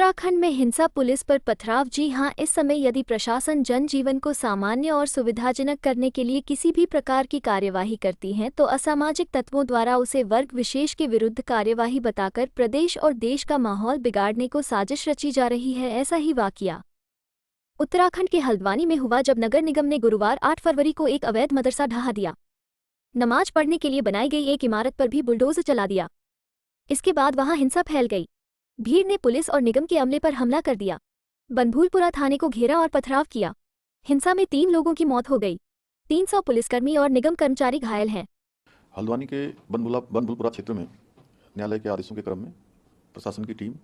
उत्तराखंड में हिंसा, पुलिस पर पथराव। जी हां, इस समय यदि प्रशासन जनजीवन को सामान्य और सुविधाजनक करने के लिए किसी भी प्रकार की कार्यवाही करती है तो असामाजिक तत्वों द्वारा उसे वर्ग विशेष के विरुद्ध कार्यवाही बताकर प्रदेश और देश का माहौल बिगाड़ने को साजिश रची जा रही है। ऐसा ही वाकया उत्तराखंड के हल्द्वानी में हुआ, जब नगर निगम ने गुरुवार 8 फरवरी को एक अवैध मदरसा ढहा दिया। नमाज पढ़ने के लिए बनाई गई एक इमारत पर भी बुलडोजर चला दिया। इसके बाद वहां हिंसा फैल गई। भीड़ ने पुलिस और निगम के अमले पर हमला कर दिया। बनभूलपुरा थाने को घेरा और पथराव किया। हिंसा में 3 लोगों की मौत हो गई। 300 पुलिसकर्मी और निगम कर्मचारी घायल हैं। हल्द्वानी के बनभूलपुरा क्षेत्र में न्यायालय के आदेशों के क्रम में प्रशासन की टीम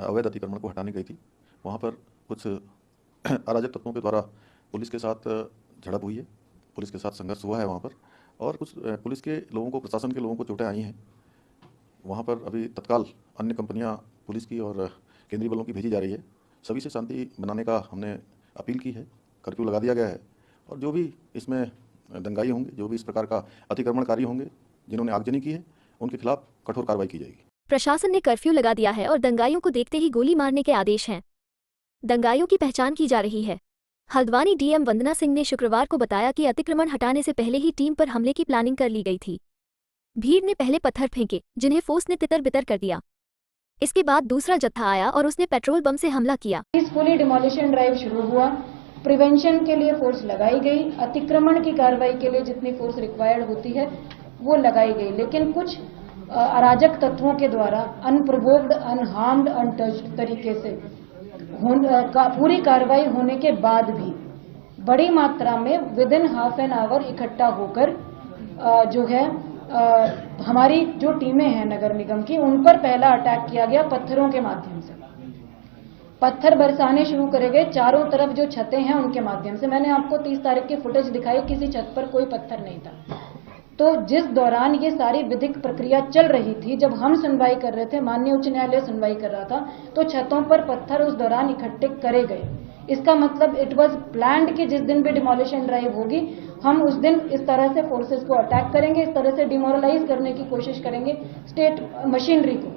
अवैध अतिक्रमण को हटाने गई थी। वहां पर कुछ अराजक तत्वों के द्वारा पुलिस के साथ झड़प हुई है, पुलिस के साथ संघर्ष हुआ है वहां पर, और कुछ पुलिस के लोगों को, प्रशासन के लोगों को चोटें आई हैं। वहां पर अभी तत्काल अन्य कंपनियां पुलिस की और केंद्रीय बलों की भेजी जा रही है। सभी से शांति बनाने का हमने अपील की है। कर्फ्यू लगा दिया गया है और जो भी इसमें दंगाई होंगे, जो भी इस प्रकार का अतिक्रमणकारी होंगे, जिन्होंने आगजनी की है, उनके खिलाफ कठोर कार्रवाई की जाएगी। प्रशासन ने कर्फ्यू लगा दिया है और दंगाइयों को देखते ही गोली मारने के आदेश हैं। दंगाइयों की पहचान की जा रही है। हल्द्वानी डीएम वंदना सिंह ने शुक्रवार को बताया कि अतिक्रमण हटाने से पहले ही टीम पर हमले की प्लानिंग कर ली गई थी। भीड़ ने पहले पत्थर फेंके, जिन्हें फोर्स ने तितर बितर कर दिया। इसके बाद दूसरा जत्था आया और उसने पेट्रोल बम से हमला किया। पीसफुली डिमोलिशन ड्राइव शुरू हुआ। प्रिवेंशन के लिए फोर्स लगाई गई, अतिक्रमण की कार्रवाई के लिए जितनी फोर्स रिक्वायर्ड होती है वो लगाई गई, लेकिन कुछ अराजक तत्वों के द्वारा अनप्रोवोक्ड, अनहार्म्ड, अनटच्ड तरीके से पूरी कार्रवाई होने के बाद भी बड़ी मात्रा में with in half an hour इकट्ठा होकर जो है हमारी जो टीमें हैं नगर निगम की, उन पर पहला अटैक किया गया पत्थरों के माध्यम से। पत्थर बरसाने शुरू करे गए चारों तरफ, जो छतें हैं उनके माध्यम से। मैंने आपको 30 तारीख की फुटेज दिखाई, किसी छत पर कोई पत्थर नहीं था। तो जिस दौरान ये सारी विधिक प्रक्रिया चल रही थी, जब हम सुनवाई कर रहे थे, माननीय उच्च न्यायालय सुनवाई कर रहा था, तो छतों पर पत्थर उस दौरान इकट्ठे करे गए। इसका मतलब इट वाज प्लान्ड कि जिस दिन भी डिमोलिशन ड्राइव होगी, हम उस दिन इस तरह से फोर्सेस को अटैक करेंगे, इस तरह से डिमोरलाइज करने की कोशिश करेंगे स्टेट मशीनरी को।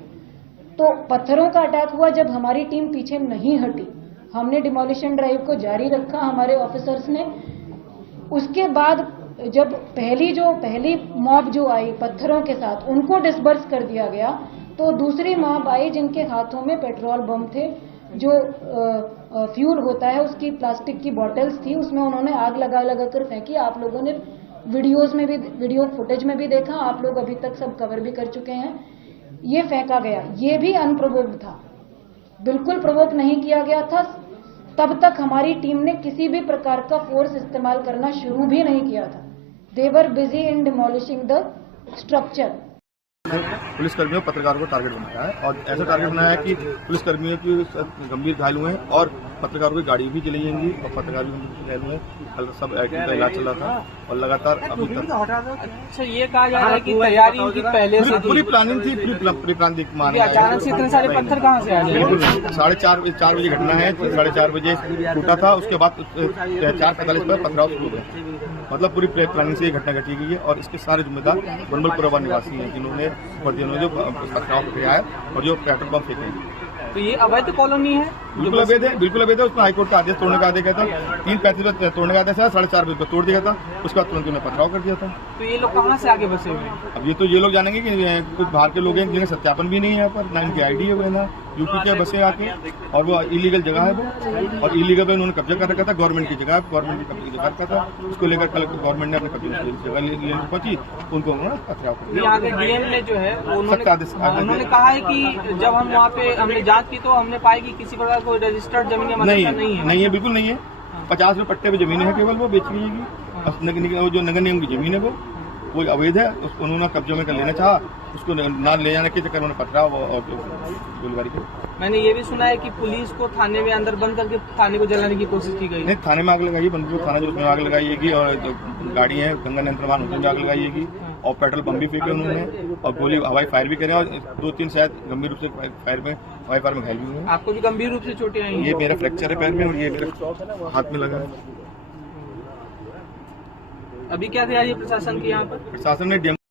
तो पत्थरों का अटैक हुआ जब हमारी टीम पीछे नहीं हटी, हमने डिमोलिशन ड्राइव को जारी रखा, हमारे ऑफिसर्स ने। उसके बाद जब पहली मॉब जो आई पत्थरों के साथ, उनको डिस्बर्स कर दिया गया, तो दूसरी मॉब आई जिनके हाथों में पेट्रोल बम थे, जो फ्यूल होता है उसकी प्लास्टिक की बॉटल्स थी, उसमें उन्होंने आग लगा कर फेंकी। आप लोगों ने वीडियो फुटेज में भी देखा, आप लोग अभी तक सब कवर भी कर चुके हैं। ये फेंका गया, ये भी अनप्रोवोक्ड था, बिल्कुल प्रोवोक नहीं किया गया था। तब तक हमारी टीम ने किसी भी प्रकार का फोर्स इस्तेमाल करना शुरू भी नहीं किया था। They were busy in demolishing the structure. पुलिसकर्मियों, पत्रकारों को टारगेट बनाया है और ऐसा टारगेट बनाया है कि पुलिसकर्मियों की गंभीर घायल हुए हैं और पत्रकारों की गाड़ी भी जलाई जाएंगी और पत्रकार भी घायल हुए हैं। सब एक्टिंग का इलाज चल रहा था और लगातार अभी तक। अच्छा, ये कहा जा रहा है कि तैयारी उनकी पहले से पूरी प्लानिंग थी, प्री प्लानिंग मान। अचानक से इतने सारे पत्थर कहाँ से आए? 4:30 बजे घटना है, 4:30 बजे टूटा था, उसके बाद 4:45 पर पथराव शुरू हुआ। मतलब पूरी प्लानिंग से ये घटना घटी गई है और इसके सारे जिम्मेदार बनभूलपुरा निवासी हैं, जिन्होंने जो पथराव किया है और जो पेट्रोल पंप फेंके हैं। तो ये अवैध कॉलोनी है? बिल्कुल अवैध है, बिल्कुल अवैध है। उसमें हाईकोर्ट का आदेश तोड़ने का आदेश गया था, 3:35 बजे तोड़ने का आदेश है, 4:30 बजे तोड़ दिया था, उसके बाद तुरंत उन्हें पथराव कर दिया था। तो ये लोग कहाँ से आगे बसे हुए हैं? अब ये लोग जानेंगे कि कुछ बाहर के लोग हैं जिन्हें सत्यापन भी नहीं है, यहाँ पर ना इनकी आईडी है, ना यूपी के बसे आके, और वो इलीगल जगह है वो, और इलीगल में उन्होंने कब्जा कर रखा था। गवर्नमेंट की जगह, गवर्नमेंट की कब्जा कर रखा था, उसको लेकर कल गवर्नमेंट ने अपने कब्जे जगह लेने पहुंची, उनको उन्होंने पथराव कर दिया। यहाँ के डीएम ने जो है उन्होंने कहा है कि जब हम वहाँ पे हमने जांच की तो हमने पाया कि किसी प्रकार कोई रजिस्टर्ड जमीन नहीं है, बिल्कुल नहीं है। 50 रुपये पट्टे पे जमीन है, केवल वो बेची जाएगी। जो नगर निगम की जमीन है वो अवैध है, उसको उन्होंने कब्जे में कर लेना चाहा, उसको ना ले जाने के चक्कर में पथराव और गोलीबारी की। मैंने ये भी सुना है कि पुलिस को थाने में अंदर बंद करके थाने को जलाने की कोशिश की गई। नहीं, थाने में आग लगाई, बनभूलपुरा थाना जो उसमें आग लगाइएगी, और जो गाड़ी है गंगा नियंत्रण उसमें आग लगाइएगी, और पेट्रोल पंप भी फेंके उन्होंने, और गोली हवाई फायर भी करे, और 2-3 शायद गंभीर रूप से हवाई फायर में घायल भी हुए। आपको भी गंभीर रूप से चोटें आई? ये मेरा फ्रैक्चर है पैर में और ये मेरे हाथ में लगा है। अभी क्या तैयारी है प्रशासन की यहाँ पर? प्रशासन ने